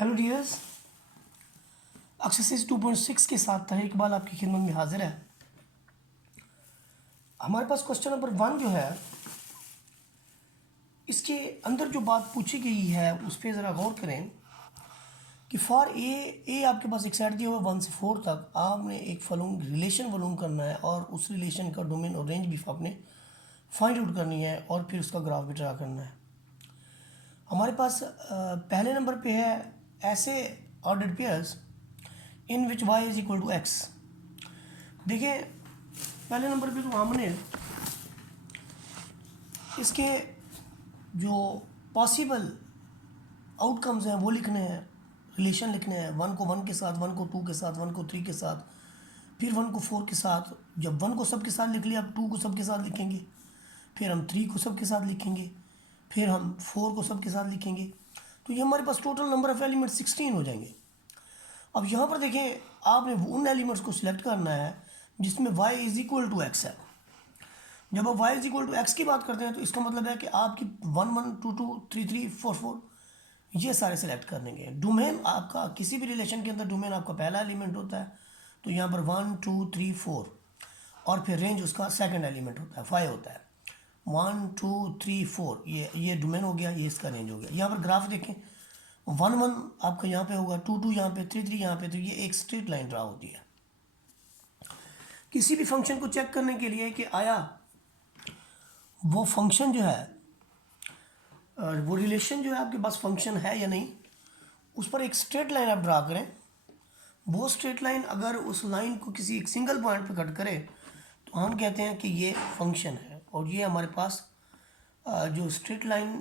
Hello dears, exercise 2.6 के साथ तरह इकबाल आपकी खिदमत में हाजिर है। हमारे पास क्वेश्चन नंबर 1 जो है, इसके अंदर जो बात पूछी गई है उस पर ज़रा गौर करें कि फॉर ए आपके पास एक सेट दिया हुआ 1 से 4 तक। आपने एक फलूंग रिलेशन वलूम करना है और उस रिलेशन का डोमेन और रेंज भी आपने फाइंड आउट करनी है और फिर उसका ग्राफ भी ड्रा करना है। हमारे पास पहले नंबर पे है ऐसे ordered pairs in which y is equal to x. देखिए पहले नंबर पे तो हमने इसके जो पॉसिबल आउटकम्स हैं वो लिखने हैं, रिलेशन लिखने हैं। 1 को 1 के साथ, 1 को 2 के साथ, 1 को 3 के साथ, फिर 1 को 4 के साथ। जब 1 को सब के साथ लिख लिया, अब 2 को सब के साथ लिखेंगे, फिर हम 3 को सब के साथ लिखेंगे, फिर हम 4 को सब के साथ लिखेंगे। तो ये हमारे पास टोटल नंबर ऑफ एलिमेंट 16 हो जाएंगे। अब यहाँ पर देखें, आपने उन एलिमेंट्स को सिलेक्ट करना है जिसमें y is equal to x है। जब आप y is equal to x की बात करते हैं तो इसका मतलब है कि आपकी 1 1 2 2 3 3 4 4 ये सारे सिलेक्ट करने के। डोमेन आपका किसी भी रिलेशन के अंदर डोमेन आपका पहला एलिमेंट होता है, तो यहाँ पर 1 2 3 4 और फिर रेंज उसका सेकंड एलिमेंट होता है, 5 होता है। 1 2 3 4 ये डोमेन हो गया, ये इसका रेंज हो गया। यहाँ पर ग्राफ देखें, 1 1 आपका यहाँ पे होगा, 2 2 यहाँ पे, 3 3 यहाँ पे, तो ये एक स्ट्रेट लाइन ड्रा होती है। किसी भी फंक्शन को चेक करने के लिए कि आया वो फंक्शन जो है, वो रिलेशन जो है आपके पास फंक्शन है या नहीं, उस पर एक स्ट्रेट लाइन आप ड्रा करें। वो स्ट्रेट लाइन अगर उस लाइन को किसी एक सिंगल पॉइंट पर कट करे तो हम कहते हैं कि ये फंक्शन है। और ये हमारे पास जो स्ट्रेट लाइन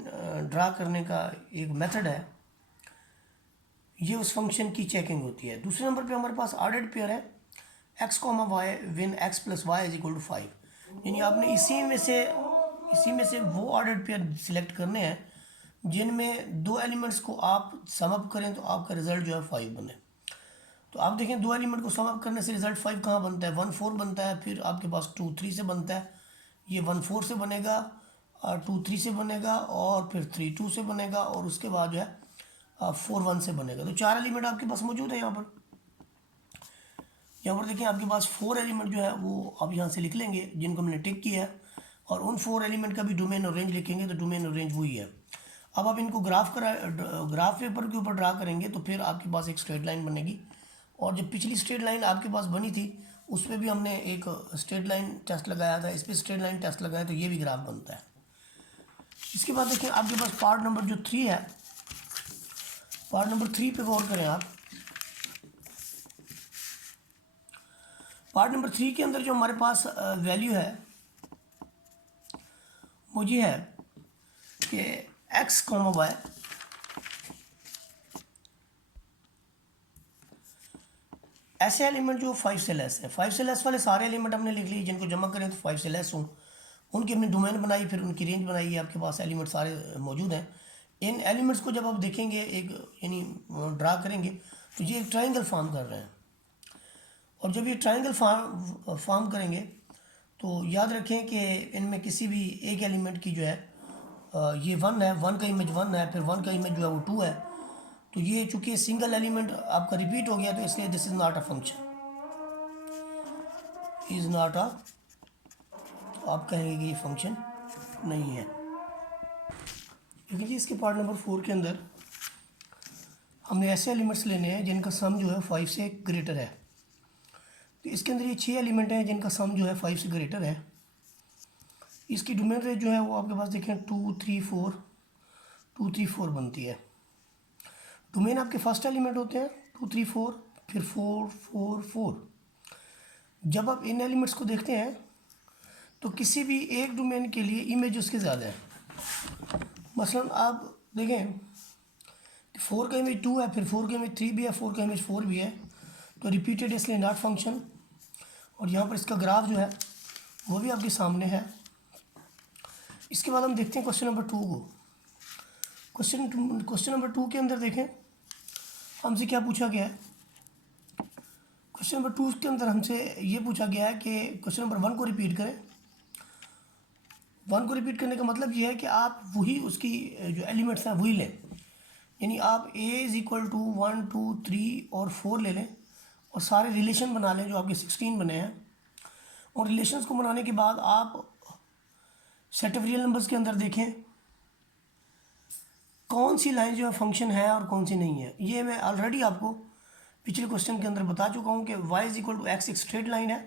ड्रा करने का एक मेथड है, ये उस फंक्शन की चेकिंग होती है। दूसरे नंबर पे हमारे पास ऑर्डर्ड पेयर है x comma y when x plus y is equal to 5। यानी आपने इसी में से वो ऑर्डर्ड पेयर सिलेक्ट करने हैं जिनमें दो एलिमेंट्स को आप सम अप करें तो आपका रिजल्ट जो है 5 बने। तो आप देखें, दो एलिमेंट को सम अप करने से रिजल्ट 5 कहाँ बनता है? 1 4 बनता है, फिर आपके पास 2 3 से बनता है, ये 1 4 से बनेगा, 2 3 से बनेगा, और फिर 3 2 से बनेगा, और उसके बाद जो है 4 1 से बनेगा। तो 4 एलिमेंट आपके पास मौजूद है। यहाँ पर देखिए आपके पास 4 एलिमेंट जो है वो आप यहाँ से लिख लेंगे जिनको हमने टिक किया है, और उन 4 एलिमेंट का भी डोमेन और रेंज लिखेंगे, तो डोमेन और रेंज वही है। अब आप इनको ग्राफ पेपर के ऊपर ड्रा करेंगे तो फिर आपके पास एक स्ट्रेट लाइन बनेगी। और जब पिछली स्ट्रेट लाइन आपके पास बनी थी उस पर भी हमने एक स्ट्रेट लाइन टेस्ट लगाया था, इस पर स्ट्रेट लाइन टेस्ट लगाया, तो ये भी ग्राफ बनता है। इसके बाद देखिए आपके पास पार्ट नंबर जो 3 है, पार्ट नंबर 3 पे गौर करें आप। पार्ट नंबर 3 के अंदर जो हमारे पास वैल्यू है वो ये है कि x कॉमा वाई ऐसे एलिमेंट जो 5 से लेस है। 5 से लेस वाले सारे एलिमेंट हमने लिख लिए, जिनको जमा करें तो 5 से लेस हों, उनकी हमने डोमेन बनाई, फिर उनकी रेंज बनाई। आपके पास एलिमेंट सारे मौजूद हैं। इन एलिमेंट्स को जब आप देखेंगे, एक यानी ड्रा करेंगे, तो ये एक ट्राइंगल फॉर्म कर रहे हैं। और जब ये ट्राइंगल फॉर्म करेंगे तो याद रखें कि इनमें किसी भी एक एलिमेंट की जो है ये 1 है, 1 का इमेज 1 है, फिर 1 का इमेज जो है वो 2 है। तो ये चूंकि सिंगल एलिमेंट आपका रिपीट हो गया, तो इसलिए this is not a function, is not a, आप कहेंगे कि ये फंक्शन नहीं है। लेकिन जी इसके पार्ट नंबर 4 के अंदर हमने ऐसे एलिमेंट्स लेने हैं जिनका सम जो है 5 से ग्रेटर है। तो इसके अंदर ये 6 एलिमेंट हैं जिनका सम जो है 5 से ग्रेटर है। इसकी डोमेन रेंज जो है वो आपके पास देखें 2 3 4 2 3 4 बनती है। डोमेन आपके फर्स्ट एलिमेंट होते हैं 2 3 4, फिर 4 4 4। जब आप इन एलिमेंट्स को देखते हैं तो किसी भी एक डोमेन के लिए इमेज उसके ज़्यादा है। मसलन आप देखें 4 का इमेज 2 है, फिर 4 का इमेज 3 भी है, 4 का इमेज 4 भी है, तो रिपीटेड इसलिए नॉट फंक्शन। और यहाँ पर इसका ग्राफ जो है वो भी आपके सामने है। इसके बाद हम देखते हैं क्वेश्चन नंबर 2 को। क्वेश्चन नंबर 2 के अंदर देखें हमसे क्या पूछा गया है। क्वेश्चन नंबर 2 के अंदर हमसे ये पूछा गया है कि क्वेश्चन नंबर 1 को रिपीट करें। 1 को रिपीट करने का मतलब ये है कि आप वही उसकी जो एलिमेंट्स हैं वही लें। यानी आप a इज़ इक्वल टू 1 2 3 और 4 ले लें और सारे रिलेशन बना लें जो आपके 16 बने हैं। और रिलेशंस को बनाने के बाद आप सेट ऑफ रियल नंबर्स के अंदर देखें कौन सी लाइन जो है फंक्शन है और कौन सी नहीं है। ये मैं ऑलरेडी आपको पिछले क्वेश्चन के अंदर बता चुका हूँ कि y is equal to x एक स्ट्रेट लाइन है,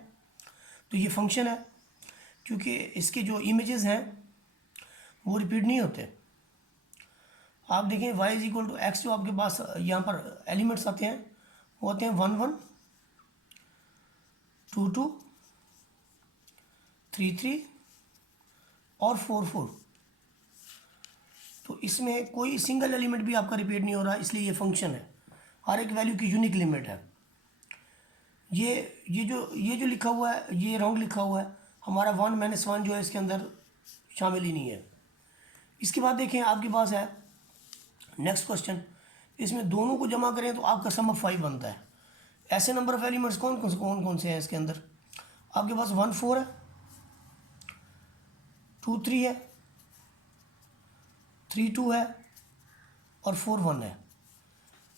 तो ये फंक्शन है क्योंकि इसके जो इमेजेस हैं वो रिपीट नहीं होते। आप देखें y is equal to x, जो आपके पास यहाँ पर एलिमेंट्स आते हैं वो होते हैं 1 1 2 2 3 3 और 4 4। तो इसमें कोई सिंगल एलिमेंट भी आपका रिपीट नहीं हो रहा, इसलिए ये फंक्शन है। हर एक वैल्यू की यूनिक लिमिट है। ये जो लिखा हुआ है ये रॉन्ग लिखा हुआ है, हमारा 1 -1 जो है इसके अंदर शामिल ही नहीं है। इसके बाद देखें आपके पास है नेक्स्ट क्वेश्चन, इसमें दोनों को जमा करें तो आपका सम ऑफ 5 बनता है। ऐसे नंबर ऑफ एलिमेंट्स कौन कौन से हैं इसके अंदर? आपके पास 1 4 है, 2 3 है, 3 2 है और 4 1 है।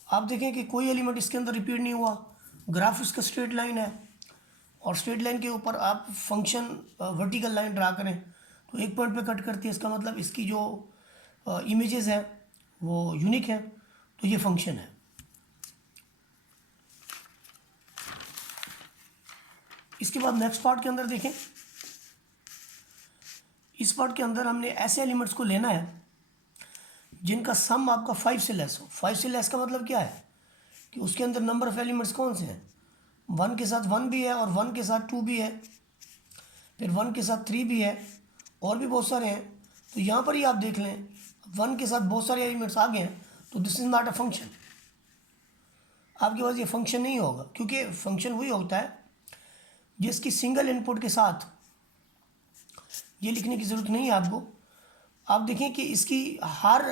आप देखें कि कोई एलिमेंट इसके अंदर रिपीट नहीं हुआ। ग्राफ इसका स्ट्रेट लाइन है और स्ट्रेट लाइन के ऊपर आप फंक्शन वर्टिकल लाइन ड्रा करें तो एक पॉइंट पे कट करती है, इसका मतलब इसकी जो इमेजेस हैं वो यूनिक हैं, तो ये फंक्शन है। इसके बाद नेक्स्ट पार्ट के अंदर देखें, इस पार्ट के अंदर हमने ऐसे एलिमेंट्स को लेना है जिनका सम आपका 5 से लेस हो। 5 से लेस का मतलब क्या है कि उसके अंदर नंबर ऑफ एलिमेंट्स कौन से हैं? 1 के साथ 1 भी है और 1 के साथ 2 भी है, फिर 1 के साथ 3 भी है और भी बहुत सारे हैं। तो यहाँ पर ही आप देख लें 1 के साथ बहुत सारे एलिमेंट्स आ गए हैं, तो this is not a function. आपके पास ये फंक्शन नहीं होगा, क्योंकि फंक्शन वही होता है जिसकी सिंगल इनपुट के साथ, ये लिखने की ज़रूरत नहीं है आपको। आप देखें कि इसकी हर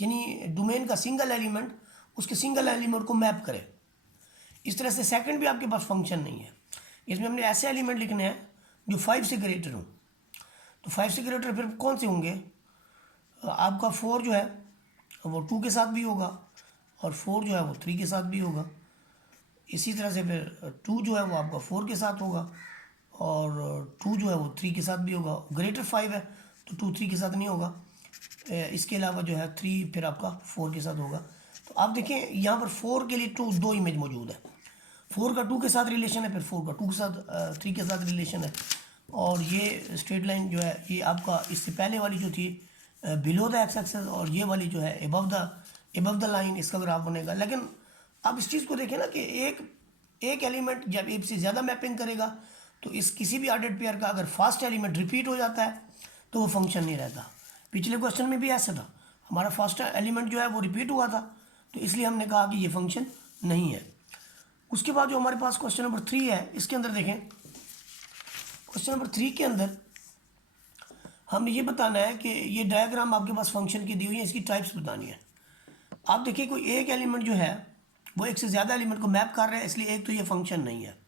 यानी डोमेन का सिंगल एलिमेंट उसके सिंगल एलिमेंट को मैप करे। इस तरह से सेकंड भी आपके पास फंक्शन नहीं है। इसमें हमने ऐसे एलिमेंट लिखने हैं जो 5 से ग्रेटर हों। तो 5 से ग्रेटर फिर कौन से होंगे? आपका 4 जो है वो 2 के साथ भी होगा और 4 जो है वो 3 के साथ भी होगा। इसी तरह से फिर 2 जो है वो आपका 4 के साथ होगा और 2 जो है वो 3 के साथ भी होगा। ग्रेटर 5 है तो 2 3 के साथ नहीं होगा। इसके अलावा जो है 3 फिर आपका 4 के साथ होगा। तो आप देखें यहाँ पर 4 के लिए 2 इमेज मौजूद है। 4 का 2 के साथ रिलेशन है, फिर 4 का 2 के साथ 3 के साथ रिलेशन है। और ये स्ट्रेट लाइन जो है ये आपका इससे पहले वाली जो थी बिलो द एक्स एक्सेस, और ये वाली जो है एबव द लाइन, इसका ग्राफ बनेगा। लेकिन आप इस चीज़ को देखें ना कि एक एलिमेंट जब एक से ज़्यादा मैपिंग करेगा तो इस किसी भी ऑर्डर्ड पेयर का अगर फर्स्ट एलिमेंट रिपीट हो जाता है तो वो फंक्शन नहीं रहता। पिछले क्वेश्चन में भी ऐसा था, हमारा फर्स्ट एलिमेंट जो है वो रिपीट हुआ था, तो इसलिए हमने कहा कि ये फंक्शन नहीं है। उसके बाद जो हमारे पास क्वेश्चन नंबर 3 है, इसके अंदर देखें क्वेश्चन नंबर 3 के अंदर हमने ये बताना है कि ये डायग्राम आपके पास फंक्शन की दी हुई है, इसकी टाइप्स बतानी है। आप देखिए कोई एक एलिमेंट जो है वो एक से ज़्यादा एलिमेंट को मैप कर रहा है, इसलिए एक तो ये फंक्शन नहीं है।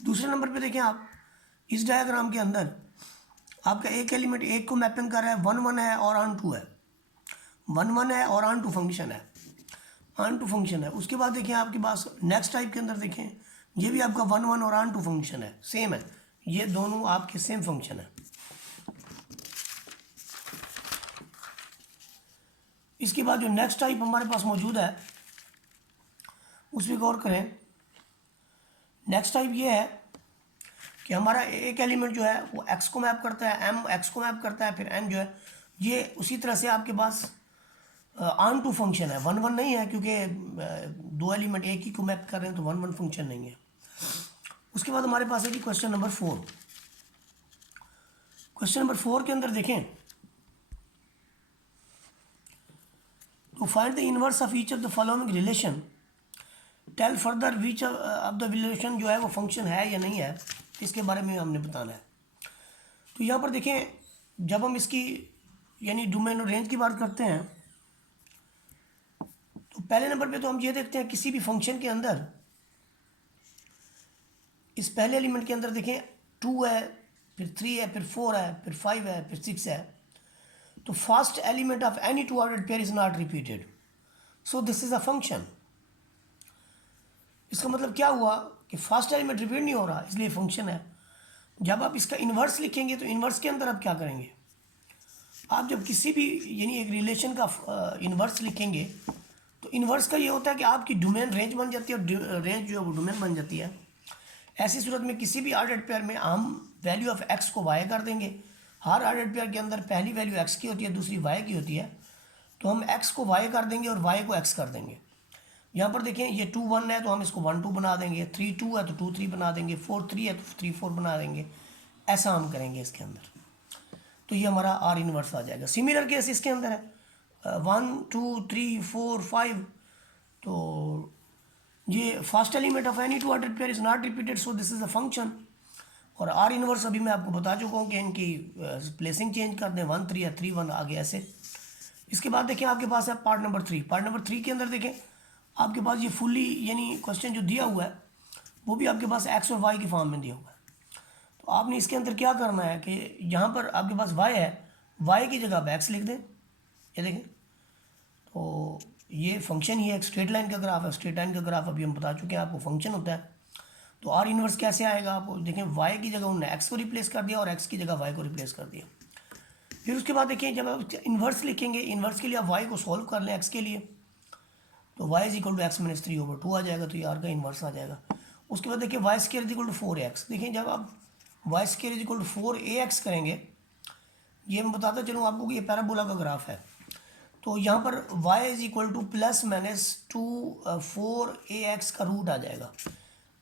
दूसरे नंबर पे देखें आप इस डायग्राम के अंदर आपका एक एलिमेंट एक को मैपिंग कर रहा है, 1 1 है और ऑन 2 है, 1 1 है और ऑन 2 फंक्शन है, ऑन 2 फंक्शन है। उसके बाद देखें आपके पास नेक्स्ट टाइप के अंदर देखें ये भी आपका 1 1 और ऑन 2 फंक्शन है, सेम है, ये दोनों आपके सेम फंक्शन है। इसके बाद जो नेक्स्ट टाइप हमारे पास मौजूद है उस पर गौर करें। नेक्स्ट टाइप ये है कि हमारा एक एलिमेंट जो है वो x को मैप करता है, m x को मैप करता है, फिर n जो है ये उसी तरह से आपके पास ऑन 2 फंक्शन है, 1 1 नहीं है, क्योंकि 2 एलिमेंट एक ही को मैप कर रहे हैं तो 1 1 फंक्शन नहीं है। उसके बाद हमारे पास है कि क्वेश्चन नंबर 4। क्वेश्चन नंबर 4 के अंदर देखें तो find the inverse of each of the following relation, tell further which of the relation जो है वो फंक्शन है या नहीं है, इसके बारे में हमने बताना है। तो यहाँ पर देखें जब हम इसकी यानी डोमेन और रेंज की बात करते हैं तो पहले नंबर पे तो हम ये देखते हैं किसी भी फंक्शन के अंदर इस पहले एलिमेंट के अंदर देखें 2 है, फिर 3 है, फिर 4 है, फिर 5 है, फिर 6 है। तो first element of any two ordered pair is not repeated, so this is a function. इसका मतलब क्या हुआ कि फर्स्ट एलिमेंट रिपीट नहीं हो रहा, इसलिए फंक्शन है। जब आप इसका इन्वर्स लिखेंगे तो इन्वर्स के अंदर आप क्या करेंगे, आप जब किसी भी यानी एक रिलेशन का इन्वर्स लिखेंगे तो इन्वर्स का ये होता है कि आपकी डोमेन रेंज बन जाती है और रेंज जो है वो डोमेन बन जाती है। ऐसी सूरत में किसी भी ऑर्डर्ड पेयर में हम वैल्यू ऑफ एक्स को वाई कर देंगे। हर ऑर्डर्ड पेयर के अंदर पहली वैल्यू एक्स की होती है, दूसरी वाई की होती है, तो हम एक्स को वाई कर देंगे और वाई को एक्स कर देंगे। यहाँ पर देखें ये 2 1 है तो हम इसको 1 2 बना देंगे, 3 2 है तो 2 3 बना देंगे, 4 3 है तो 3 4 बना देंगे। ऐसा हम करेंगे इसके अंदर, तो ये हमारा आर इनवर्स आ जाएगा। सिमिलर केस इसके अंदर है 1 2 3 4 5, तो ये first element of any two ordered pair is not repeated, so this is a function. और आर इनवर्स अभी मैं आपको बता चुका हूँ कि इनकी प्लेसिंग चेंज कर दें, 1 3 या 3 1 आगे ऐसे। इसके बाद देखिए आपके पास है पार्ट नंबर 3। पार्ट नंबर 3 के अंदर देखें आपके पास ये फुल्ली यानी क्वेश्चन जो दिया हुआ है वो भी आपके पास एक्स और वाई की फॉर्म में दिया हुआ है। तो आपने इसके अंदर क्या करना है कि यहाँ पर आपके पास वाई है, वाई की जगह आप एक्स लिख दें। ये देखें तो ये फंक्शन ही है, एक स्ट्रेट लाइन का ग्राफ है। स्ट्रेट लाइन का ग्राफ अभी हम बता चुके हैं आपको फंक्शन होता है। तो आर इनवर्स कैसे आएगा, आप देखें वाई की जगह उन्होंने एक्स को रिप्लेस कर दिया और एक्स की जगह वाई को रिप्लेस कर दिया। फिर उसके बाद देखिए जब आप इन्वर्स लिखेंगे, इन्वर्स के लिए आप वाई को सॉल्व कर लें एक्स के लिए, तो y is equal to x minus 3/2 आ जाएगा, तो ये आर का इन्वर्स आ जाएगा। उसके बाद देखिए y square is equal to 4x। देखिए जब आप y square is equal to 4ax करेंगे, ये मैं बताता चलूँ आपको कि ये पैराबोला का ग्राफ है। तो यहाँ पर y is equal two plus minus 2 4ax का रूट आ जाएगा।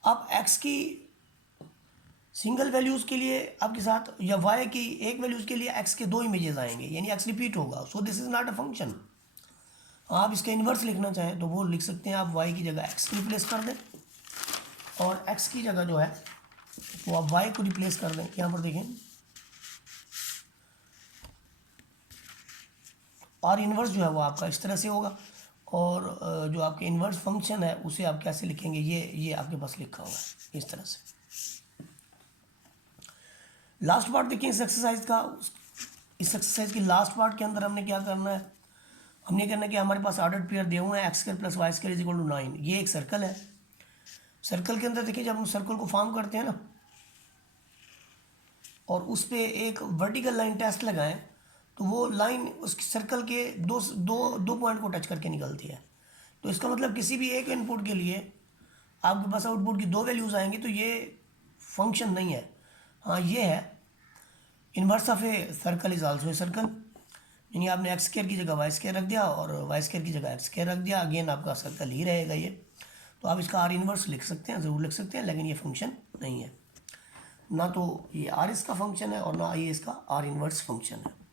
अब x की सिंगल वैल्यूज़ के लिए आपके साथ या y की एक वैल्यूज़ के लिए x के 2 इमेजेस आएंगे, यानी x रिपीट होगा। So this is not a function. आप इसका इन्वर्स लिखना चाहें तो वो लिख सकते हैं, आप y की जगह x को रिप्लेस कर दें और x की जगह जो है वो आप y को रिप्लेस कर दें। यहाँ पर देखें और इन्वर्स जो है वो आपका इस तरह से होगा, और जो आपके इन्वर्स फंक्शन है उसे आप कैसे लिखेंगे, ये आपके पास लिखा हुआ है इस तरह से। लास्ट पार्ट देखिए इस एक्सरसाइज का। इस एक्सरसाइज की लास्ट पार्ट के अंदर हमने क्या करना है, हमने कहना है कि हमारे पास ऑर्डर्ड पेयर दिए हुए हैं x square plus y square is equal to 9। ये एक सर्कल है। सर्कल के अंदर देखिए जब हम सर्कल को फॉर्म करते हैं ना और उस पर एक वर्टिकल लाइन टेस्ट लगाएं तो वो लाइन उस सर्कल के दो पॉइंट को टच करके निकलती है। तो इसका मतलब किसी भी एक इनपुट के लिए आपके पास आउटपुट की 2 वैल्यूज़ आएंगी, तो ये फंक्शन नहीं है। हाँ ये है inverse of a circle is also a circle, यानी आपने एक्स स्क्वायर की जगह वाई स्क्वायर रख दिया और वाई स्क्वायर की जगह एक्स स्क्वायर रख दिया, अगेन आपका सर्कल ही रहेगा ये। तो आप इसका आर इन्वर्स लिख सकते हैं, ज़रूर लिख सकते हैं, लेकिन ये फंक्शन नहीं है। ना तो ये आर इसका फंक्शन है और ना ये इसका आर इन्वर्स फंक्शन है।